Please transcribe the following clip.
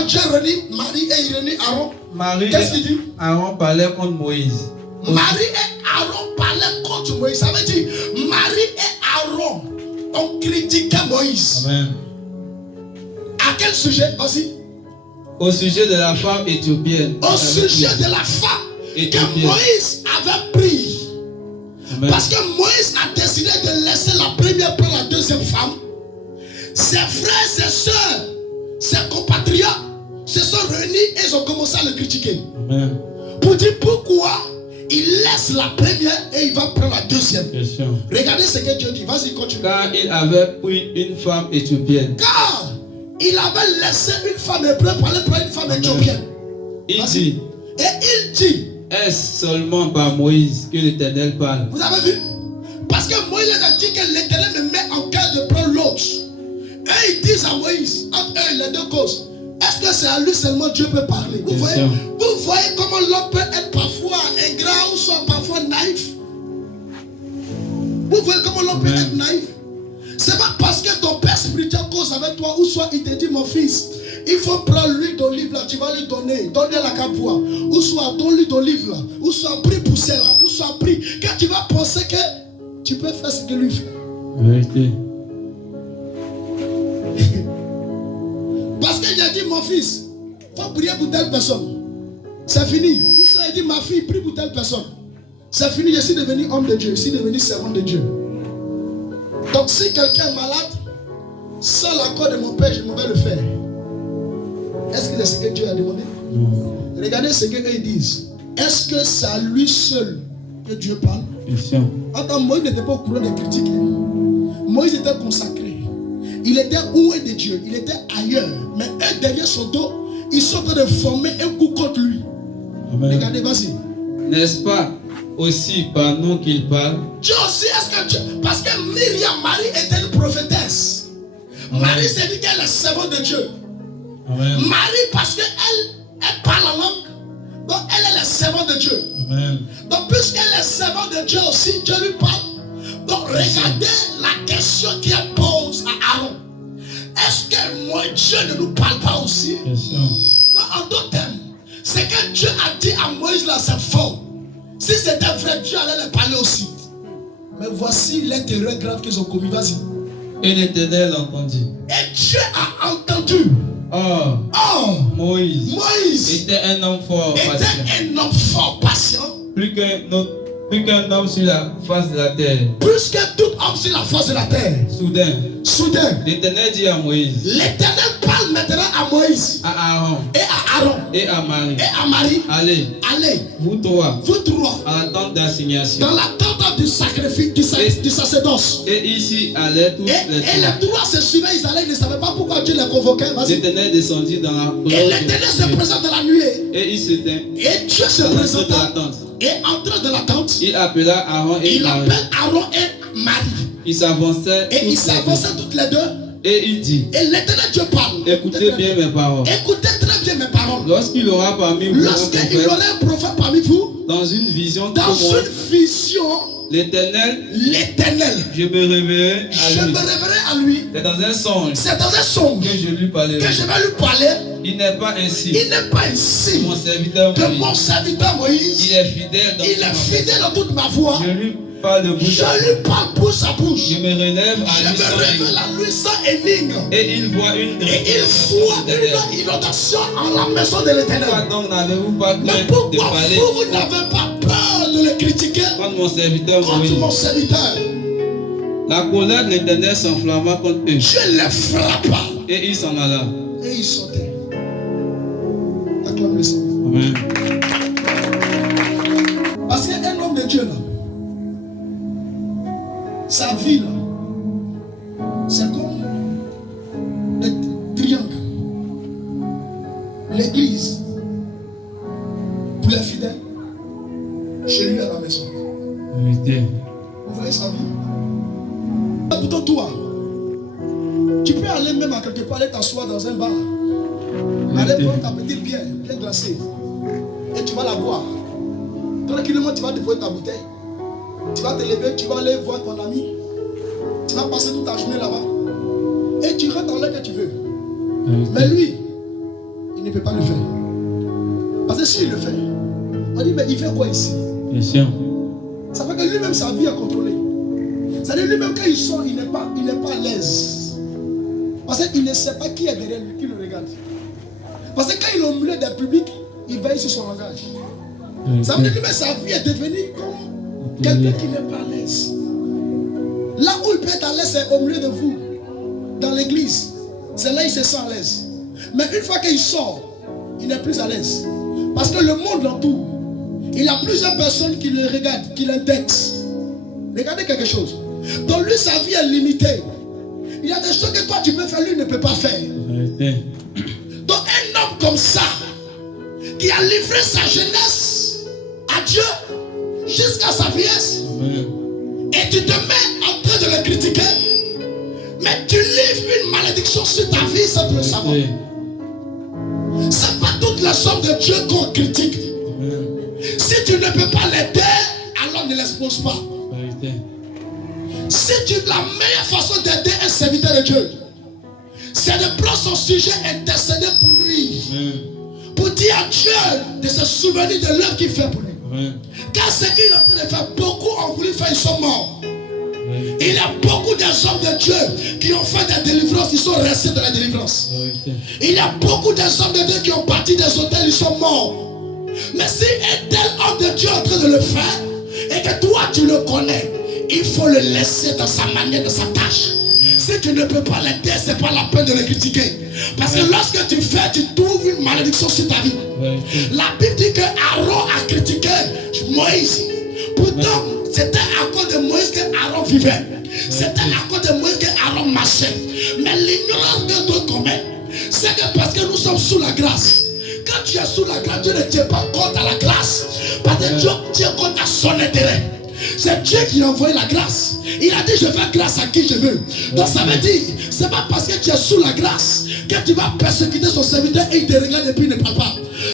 Quand Dieu réunit Marie et il réunit Aaron, qu'est-ce qu'il dit? Aaron parlait contre Moïse. Marie et Aaron parlaient contre Moïse. Ça veut dire, Marie et Aaron ont critiqué Moïse. Amen. À quel sujet aussi? Au sujet de la femme éthiopienne. Au sujet de la femme que Moïse avait pris. Amen. Parce que Moïse a décidé de laisser la première pour la deuxième femme. Ses frères, ses soeurs, ses compatriotes se sont réunis et ils ont commencé à le critiquer. Amen. Pour dire pourquoi il laisse la première et il va prendre la deuxième. Question. Regardez ce que Dieu dit. Vas-y, continue. Car il avait pris une femme éthiopienne. Car il avait laissé une femme hébreu pour aller prendre une femme éthiopienne. Il dit. Et il dit. Est-ce seulement par Moïse que l'Éternel parle? Vous avez vu? Parce que Moïse a dit que l'Éternel me met en cœur de prendre l'autre. Et ils disent à Moïse, entre eux les deux causes, est-ce que c'est à lui seulement Dieu peut parler? Vous voyez comment l'homme peut être parfois ingrat ou soit parfois naïf? Vous voyez comment l'homme peut être naïf? C'est pas parce que ton père spirituel cause avec toi, ou soit il te dit mon fils, il faut prendre l'huile d'olive là, tu vas lui donner, donner la capoua, ou soit donne l'huile d'olive là, ou soit pris pousser là, ou soit pris, que tu vas penser que tu peux faire ce que lui fait. Vérité. Parce qu'il a dit mon fils, il faut prier pour telle personne. C'est fini. Ou soit il dit ma fille, prie pour telle personne. C'est fini, je suis devenu homme de Dieu, je suis devenu servant de Dieu. Donc si quelqu'un est malade, sans l'accord de mon père, je vais le faire. Est-ce que c'est ce que Dieu a demandé? Non. Regardez ce qu'ils disent. Est-ce que c'est à lui seul que Dieu parle? Question. Attends, Moïse n'était pas au courant des critiques. Moïse était consacré. Il était oué de Dieu. Il était ailleurs. Mais eux, derrière son dos, ils sont en train de former un coup contre lui. Amen. Regardez, vas-y. N'est-ce pas aussi par nous qu'il parle? Dieu aussi, est-ce que Dieu... Parce que Myriam, Marie était une prophétesse. Marie s'est dit qu'elle est servante de Dieu. Amen. Marie, parce qu'elle parle la langue, donc elle est la servante de Dieu. Amen. Donc puisqu'elle est servante de Dieu aussi, Dieu lui parle. Donc regardez la question qu'il pose à Aaron. Est-ce que moi, Dieu ne nous parle pas aussi? Question. Donc, en d'autres termes, ce que Dieu a dit à Moïse là, c'est faux. Si c'était vrai, Dieu allait le parler aussi. Mais voici l'intérêt grave qu'ils ont commis. Vas-y. Et l'Éternel entendit. Et Dieu a entendu. Oh, Moïse était un homme fort patient. Plus qu'un homme sur la face de la terre. Plus que tout homme sur la face de la terre. Soudain. L'Éternel dit à Moïse. L'Éternel parle maintenant à Moïse. À Aaron. Et à Aaron. Et à Marie. Allez. Vous trois. À la tente d'assignation. Dans la tente du sacrifice, du sacerdoce. Et ici allaient tous les trois. Et les trois se suivaient, ils allaient, ils ne savaient pas pourquoi Dieu les convoquait. L'Éternel descendit dans la gloire. Et l'Éternel se présente dans la nuée. Et il s'était. Et Dieu se présenta. Et entrant dans la tente, il appela Aaron et il appelle Aaron et Marie. Ils s'avançaient. Et ils s'avançaient toutes les deux. Et il dit. Et l'Éternel Dieu parle. Écoutez bien mes paroles. Écoutez très bien mes paroles. Lorsqu'il aura parmi vous un prophète parmi vous, dans une vision, l'Éternel, je me révélerai à lui. C'est dans un songe. Que je lui parlerai. Il n'est pas ainsi. Mon serviteur Moïse. Il est fidèle dans toute ma voix. Je lui parle de bouche à bouche. Je me relève à lui sans énigme. Et il voit une inondation en la maison de l'Éternel. Donc n'avez-vous pas crainte de parler? Vous n'avez pas peur de le critiquer contre mon serviteur. La colère de l'Éternel s'enflamma contre eux. Dieu les frappa. Et il s'en alla. Et il sautait. Acclame le Seigneur. Amen. Parce qu'un homme de Dieu là, sa vie là, c'est comme le triangle. L'église, pour les fidèles, chez lui à la maison. Vous voyez sa vie? Pourtant toi, tu peux aller même à quelque part, aller t'asseoir dans un bar, aller prendre ta petite bière glacée, et tu vas la boire. Tranquillement, tu vas déposer ta bouteille. Tu vas te lever, tu vas aller voir ton ami. Tu vas passer toute ta journée là-bas. Et tu rentres dans l'heure que tu veux. Mais lui, ne peut pas le faire. Parce que s'il le fait, on dit, mais il fait quoi ici? Bien sûr. Ça fait que lui-même, sa vie à contrôler. C'est-à-dire lui-même, quand il sort, il n'est pas à l'aise. Parce qu'il ne sait pas qui est derrière lui, qui le regarde. Parce que quand il est au milieu d'un public, il veille sur son langage. Ça veut dire lui-même, sa vie est devenue comme quelqu'un qui n'est pas à l'aise. Là où il peut être à l'aise, c'est au milieu de vous, dans l'église. C'est là qu'il se sent à l'aise. Mais une fois qu'il sort, il n'est plus à l'aise. Parce que le monde l'entoure. Il y a plusieurs personnes qui le regardent, qui l'indexent. Regardez quelque chose. Donc lui, sa vie est limitée. Il y a des choses que toi tu peux faire, lui ne peut pas faire. Donc un homme comme ça, qui a livré sa jeunesse à Dieu jusqu'à sa vieillesse, et tu te mets en train de le critiquer, mais tu livres une malédiction sur ta vie sans le savoir. C'est pas toute la somme de Dieu qu'on critique. Si tu ne peux pas l'aider, alors ne l'expose pas. Si la meilleure façon d'aider un serviteur de Dieu, c'est de prendre son sujet et intercéder pour lui. Pour dire à Dieu de se souvenir de l'œuvre qu'il fait pour lui. Car ce qu'il est en train de faire, beaucoup ont voulu faire, ils sont morts. Il y a beaucoup des hommes de Dieu qui ont fait des délivrances, ils sont restés dans la délivrance. Il y a beaucoup des hommes de Dieu qui ont parti des hôtels, ils sont morts. Mais si un tel homme de Dieu est en train de le faire, et que toi tu le connais, il faut le laisser dans sa manière, dans sa tâche. Si tu ne peux pas l'aider, ce n'est pas la peine de le critiquer. Parce que lorsque tu fais, tu trouves une malédiction sur ta vie. La Bible dit que Aaron a critiqué Moïse. Pourtant, c'était à cause de Moïse que Aaron vivait. C'était à cause de Moïse que Aaron marchait. Mais l'ignorance de Dieu commet, c'est que parce que nous sommes sous la grâce. Quand tu es sous la grâce, Dieu ne tient pas compte à la grâce. Parce que Dieu tient compte à son intérêt. C'est Dieu qui a envoyé la grâce. Il a dit je fais grâce à qui je veux. Donc ça veut dire, c'est pas parce que tu es sous la grâce que tu vas persécuter son serviteur et il te regarde depuis